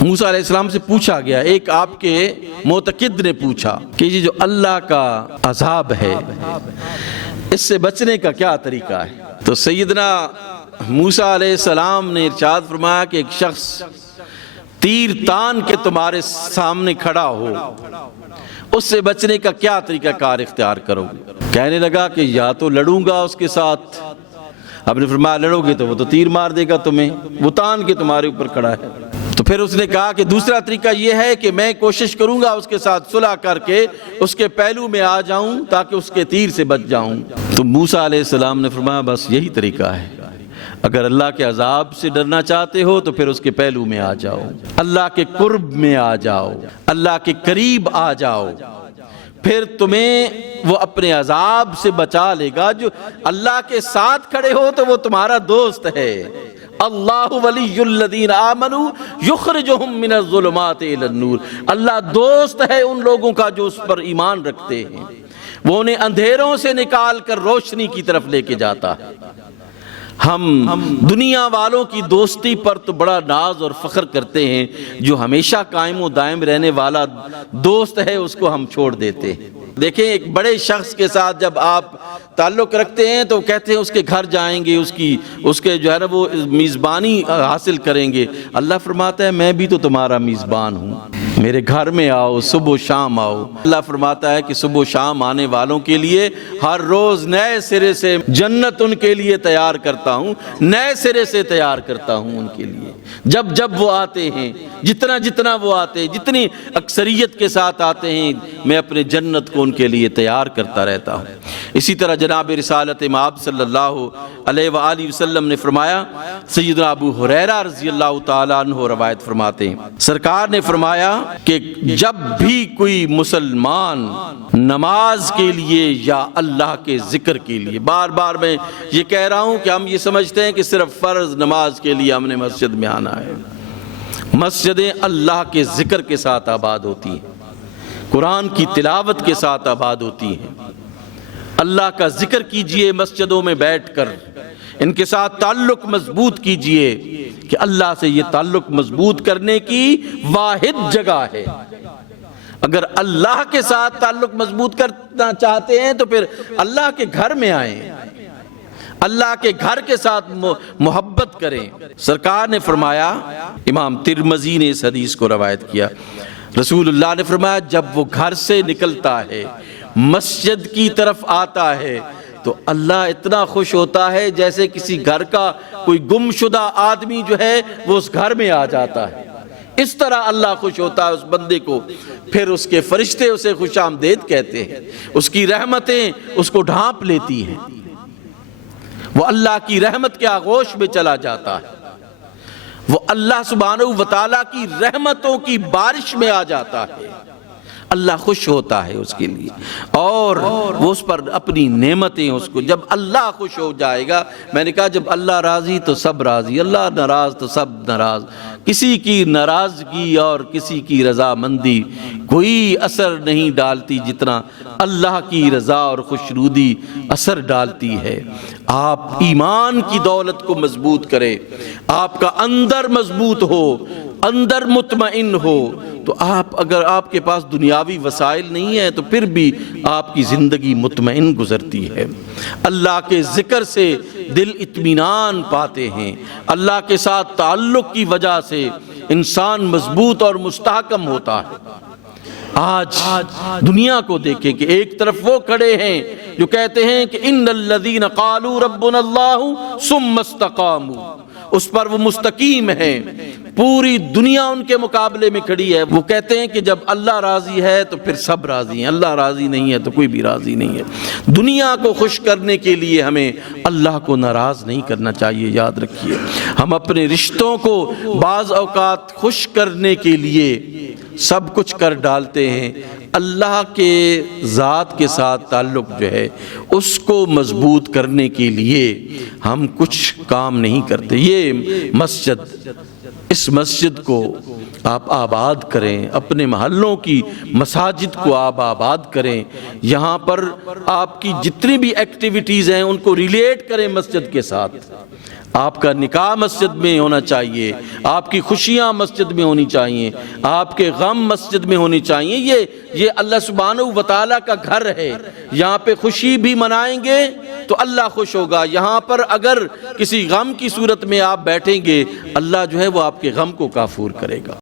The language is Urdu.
موسیٰ علیہ السلام سے پوچھا گیا، ایک آپ کے معتقد نے پوچھا کہ یہ جو اللہ کا عذاب ہے اس سے بچنے کا کیا طریقہ ہے؟ تو سیدنا موسیٰ علیہ السلام نے ارشاد فرمایا کہ ایک شخص تیر تان کے تمہارے سامنے کھڑا ہو، اس سے بچنے کا کیا طریقہ کار اختیار کرو؟ کہنے لگا کہ یا تو لڑوں گا اس کے ساتھ۔ آپ نے فرمایا لڑو گے تو وہ تو تیر مار دے گا تمہیں، وہ تان کے تمہارے اوپر کھڑا ہے۔ تو پھر اس نے کہا کہ دوسرا طریقہ یہ ہے کہ میں کوشش کروں گا اس کے ساتھ صلح کر کے اس کے پہلو میں آ جاؤں تاکہ اس کے تیر سے بچ جاؤں۔ تو موسیٰ علیہ السلام نے فرمایا بس یہی طریقہ ہے، اگر اللہ کے عذاب سے ڈرنا چاہتے ہو تو پھر اس کے پہلو میں آ جاؤ، اللہ کے قرب میں آ جاؤ، اللہ کے قریب آ جاؤ، پھر تمہیں وہ اپنے عذاب سے بچا لے گا۔ جو اللہ کے ساتھ کھڑے ہو تو وہ تمہارا دوست ہے۔ اللہ ولی الذین آمنوا یخرجہم من الظلمات الی النور، اللہ دوست ہے ان لوگوں کا جو اس پر ایمان رکھتے ہیں، وہ انہیں اندھیروں سے نکال کر روشنی کی طرف لے کے جاتا ہے۔ ہم دنیا والوں کی دوستی پر تو بڑا ناز اور فخر کرتے ہیں، جو ہمیشہ قائم و دائم رہنے والا دوست ہے اس کو ہم چھوڑ دیتے ہیں۔ دیکھیں ایک بڑے شخص کے ساتھ جب آپ تعلق رکھتے ہیں تو کہتے ہیں اس کے گھر جائیں گے، اس کے جو ہے نا وہ میزبانی حاصل کریں گے۔ اللہ فرماتا ہے میں بھی تو تمہارا میزبان ہوں، میرے گھر میں آؤ، صبح و شام آؤ۔ اللہ فرماتا ہے کہ صبح و شام آنے والوں کے لیے ہر روز نئے سرے سے جنت ان کے لیے تیار کرتا ہوں، نئے سرے سے تیار کرتا ہوں ان کے لیے۔ جب وہ آتے ہیں، جتنا وہ آتے ہیں، جتنی اکثریت کے ساتھ آتے ہیں، میں اپنے جنت کو ان کے لیے تیار کرتا رہتا ہوں۔ اسی طرح جناب رسالت مآب صلی اللہ علیہ وآلہ وسلم نے فرمایا، سیدنا ابو ہریرہ رضی اللہ تعالیٰ عنہ روایت فرماتے ہیں، سرکار نے فرمایا کہ جب بھی کوئی مسلمان نماز کے لیے یا اللہ کے ذکر کے لیے، بار بار میں یہ کہہ رہا ہوں کہ ہم یہ سمجھتے ہیں کہ صرف فرض نماز کے لیے ہم نے مسجد میں آنا ہے۔ مسجدیں اللہ کے ذکر کے ساتھ آباد ہوتی ہیں، قرآن کی تلاوت کے ساتھ آباد ہوتی ہیں۔ اللہ کا ذکر کیجئے مسجدوں میں بیٹھ کر، ان کے ساتھ تعلق مضبوط کیجئے کہ اللہ سے یہ تعلق مضبوط کرنے کی واحد جگہ ہے۔ اگر اللہ کے ساتھ تعلق مضبوط کرنا چاہتے ہیں تو پھر اللہ کے گھر میں آئیں، اللہ کے گھر کے ساتھ محبت کریں۔ سرکار نے فرمایا، امام ترمذی نے اس حدیث کو روایت کیا، رسول اللہ نے فرمایا جب وہ گھر سے نکلتا ہے مسجد کی طرف آتا ہے تو اللہ اتنا خوش ہوتا ہے جیسے کسی گھر کا کوئی گم شدہ آدمی جو ہے وہ اس گھر میں آ جاتا ہے۔ اس طرح اللہ خوش ہوتا ہے اس بندے کو، پھر اس کے فرشتے اسے خوش آمدید کہتے ہیں، اس کی رحمتیں اس کو ڈھانپ لیتی ہیں، وہ اللہ کی رحمت کے آغوش میں چلا جاتا ہے، وہ اللہ سبحانہ و تعالیٰ کی رحمتوں کی بارش میں آ جاتا ہے۔ اللہ خوش ہوتا ہے اس کے لیے، اور وہ اس پر اپنی نعمتیں اس کو، جب اللہ خوش ہو جائے گا، میں نے کہا جب اللہ راضی تو سب راضی، اللہ ناراض تو سب ناراض۔ کسی کی ناراضگی اور کسی کی رضامندی کوئی اثر نہیں ڈالتی جتنا اللہ کی رضا اور خوشنودی اثر ڈالتی ہے۔ آپ ایمان کی دولت کو مضبوط کریں، آپ کا اندر مضبوط ہو، اندر مطمئن ہو، تو اگر آپ کے پاس دنیاوی وسائل نہیں ہیں تو پھر بھی آپ کی زندگی مطمئن گزرتی ہے۔ اللہ کے ذکر سے دل اطمینان پاتے ہیں، اللہ کے ساتھ تعلق کی وجہ سے انسان مضبوط اور مستحکم ہوتا ہے۔ آج دنیا کو دیکھیں کہ ایک طرف وہ کھڑے ہیں جو کہتے ہیں کہ ان الذین قالوا ربنا اللہ ثم استقاموا، اس پر وہ مستقیم ہیں، پوری دنیا ان کے مقابلے میں کھڑی ہے۔ وہ کہتے ہیں کہ جب اللہ راضی ہے تو پھر سب راضی ہیں، اللہ راضی نہیں ہے تو کوئی بھی راضی نہیں ہے۔ دنیا کو خوش کرنے کے لیے ہمیں اللہ کو ناراض نہیں کرنا چاہیے، یاد رکھیے۔ ہم اپنے رشتوں کو بعض اوقات خوش کرنے کے لیے سب کچھ کر ڈالتے ہیں، اللہ کے ذات کے ساتھ تعلق جو ہے اس کو مضبوط کرنے کے لیے ہم کچھ کام نہیں کرتے۔ یہ مسجد، اس مسجد کو آپ آباد کریں، اپنے محلوں کی مساجد کو آپ آباد کریں، یہاں پر آپ کی جتنی بھی ایکٹیویٹیز ہیں ان کو ریلیٹ کریں مسجد کے ساتھ۔ آپ کا نکاح مسجد میں ہونا چاہیے، آپ کی خوشیاں مسجد میں ہونی چاہیے، آپ کے غم مسجد میں ہونی چاہیے۔ یہ اللہ سبحانہ و تعالیٰ کا گھر ہے، یہاں پہ خوشی بھی منائیں گے تو اللہ خوش ہوگا، یہاں پر اگر کسی غم کی صورت میں آپ بیٹھیں گے اللہ جو ہے وہ آپ کے غم کو کافور کرے گا۔